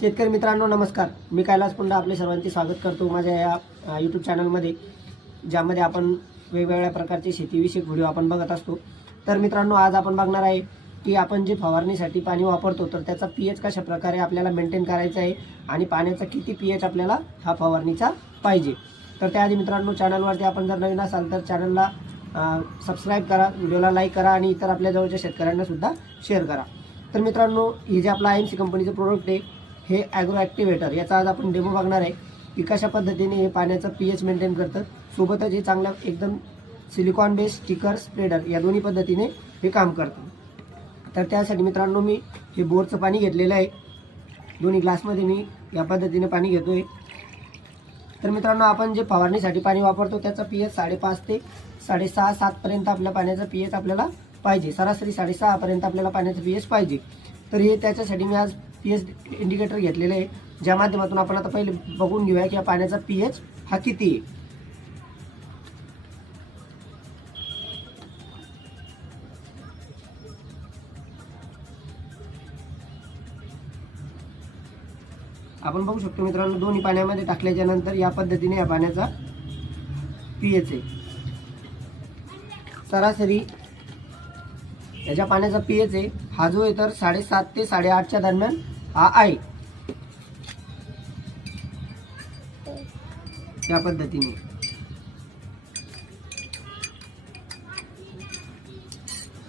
शेतकरी मित्रांनो नमस्कार. मी कैलास पुंडा आपले सर्वांचे स्वागत करतो माझ्या या यूट्यूब चॅनलमध्ये, ज्यामध्ये आपण वेगवेगळ्या प्रकारचे शेतीविषयक व्हिडिओ आपण बघत असतो. तर मित्रांनो, आज आपण बघणार आहे की आपण जे फवारणीसाठी पाणी वापरतो तर त्याचा पीएच कशा प्रकारे आपल्याला मेंटेन करायचा आहे आणि पाण्याचा किती पीएच आपल्याला हा फवारणीचा पाहिजे. तर त्याआधी मित्रांनो, चॅनलवरती आपण जर नवीन असाल तर चॅनलला सबस्क्राईब करा, व्हिडिओला लाईक करा आणि इतर आपल्या जवळच्या शेतकऱ्यांना सुद्धा शेअर करा. तर मित्रांनो, हे जे आपला IMC कंपनीचं प्रोडक्ट आहे हे ॲग्रो ॲक्टिवेटर, याचा आज आपण डेमो बघणार आहे की कशा पद्धतीने हे पाण्याचं पीएच मेंटेन करतं. सोबतच हे चांगल्या एकदम सिलिकॉन बेस स्टिकर स्प्रेडर या दोन्ही पद्धतीने हे काम करतं. तर त्यासाठी मित्रांनो, मी हे बोरचं पाणी घेतलेलं आहे. दोन्ही ग्लासमध्ये मी या पद्धतीने पाणी घेतोय. तर मित्रांनो, आपण जे फवारणीसाठी पाणी वापरतो त्याचा पीएच 5.5 ते 6.5 7 पर्यंत आपल्या पाण्याचा पीएच आपल्याला पाहिजे. सरासरी 6.5 पर्यंत आपल्याला पाण्याचं पीएच पाहिजे. तर हे त्याच्यासाठी मी आज पीएच इंडिकेटर घेतलेलं आहे, ज्या माध्यमातून आपण आता पहिले बघून घेऊया की या पाण्याचा पीएच हा किती आहे. आपण बघू शकतो मित्रांनो, दोन्ही पाण्यामध्ये टाकल्याच्या नंतर या पद्धतीने या पाण्याचा पीएच आहे. सरासरी याच्या पाण्याचा पीएच आहे हा जो आहे तर 7.5 ते 8.5च्या दरम्यान हा आहे. या पद्धतीने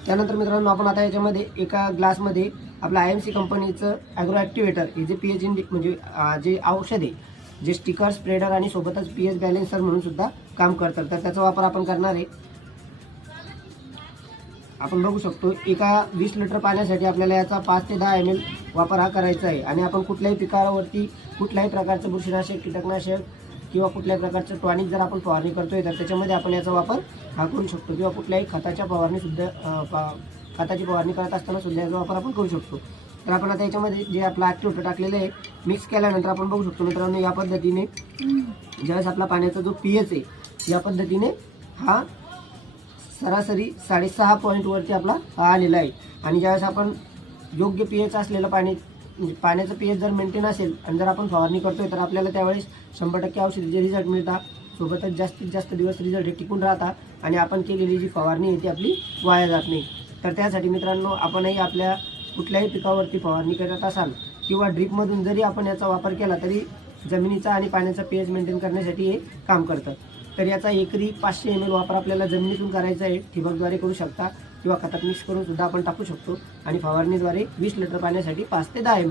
त्यानंतर मित्रांनो, आपण आता याच्यामध्ये एका ग्लासमध्ये आपलं IMC कंपनीचं ॲग्रो ॲक्टिवेटर हे जे पीएच म्हणजे जे औषध आहे, जे स्टिकर स्प्रेडर आणि सोबतच पीएच बॅलेन्सर म्हणून सुद्धा काम करतात, तर त्याचा वापर आपण करणार आहे. आपण बघू शकतो एका 20 लिटर पाण्यासाठी आपल्याला याचा 5 ते 10 ml वापर हा करायचा आहे. आणि आपण कुठल्याही पिकावरती कुठल्याही प्रकारचं बुरशीनाशक, कीटकनाशक किंवा कुठल्याही प्रकारचं टॉनिक जर आपण फवारणी करतोय तर त्याच्यामध्ये आपण याचा वापर हा करू शकतो. किंवा कुठल्याही खताची फवारणी करत असताना सुद्धा याचा वापर आपण करू शकतो. तर आपण आता याच्यामध्ये जे आपलं ॲक्टिवेटर टाकलेलं आहे मिक्स केल्यानंतर आपण बघू शकतो मित्रांनो, या पद्धतीने ज्यावेळेस आपला पाण्याचा जो पीएच आहे या पद्धतीने हा सरासरी 6.5 पॉईंटवरती आपला आलेला आहे. आणि ज्यावेळेस आपण योग्य पीएच असलेलं पाण्याचं पीएच जर मेंटेन असेल आणि जर आपण फवारणी करतोय तर आपल्याला त्यावेळेस 100% औषधीचे रिझल्ट मिळतात. सोबतच जास्तीत जास्त दिवस रिझल्ट हे टिकून राहतात आणि आपण केलेली जी फवारणी आहे ती आपली वाया जात नाही. तर त्यासाठी मित्रांनो, आपणही आपल्या कुठल्याही पिकावरती फवारणी करत असाल किंवा ड्रीपमधून जरी आपण याचा वापर केला तरी जमिनीचा आणि पाण्याचा पीएच मेंटेन करण्यासाठी हे काम करतं. तर याचा एकरी 500 ml वापर आपल्याला जमिनीतून करायचा आहे. ठिबकद्वारे करू शकता किंवा खतात मिक्स करून सुद्धा आपण टाकू शकतो. आणि फवारणीद्वारे 20 लिटर पाण्यासाठी 5 ते 10 ml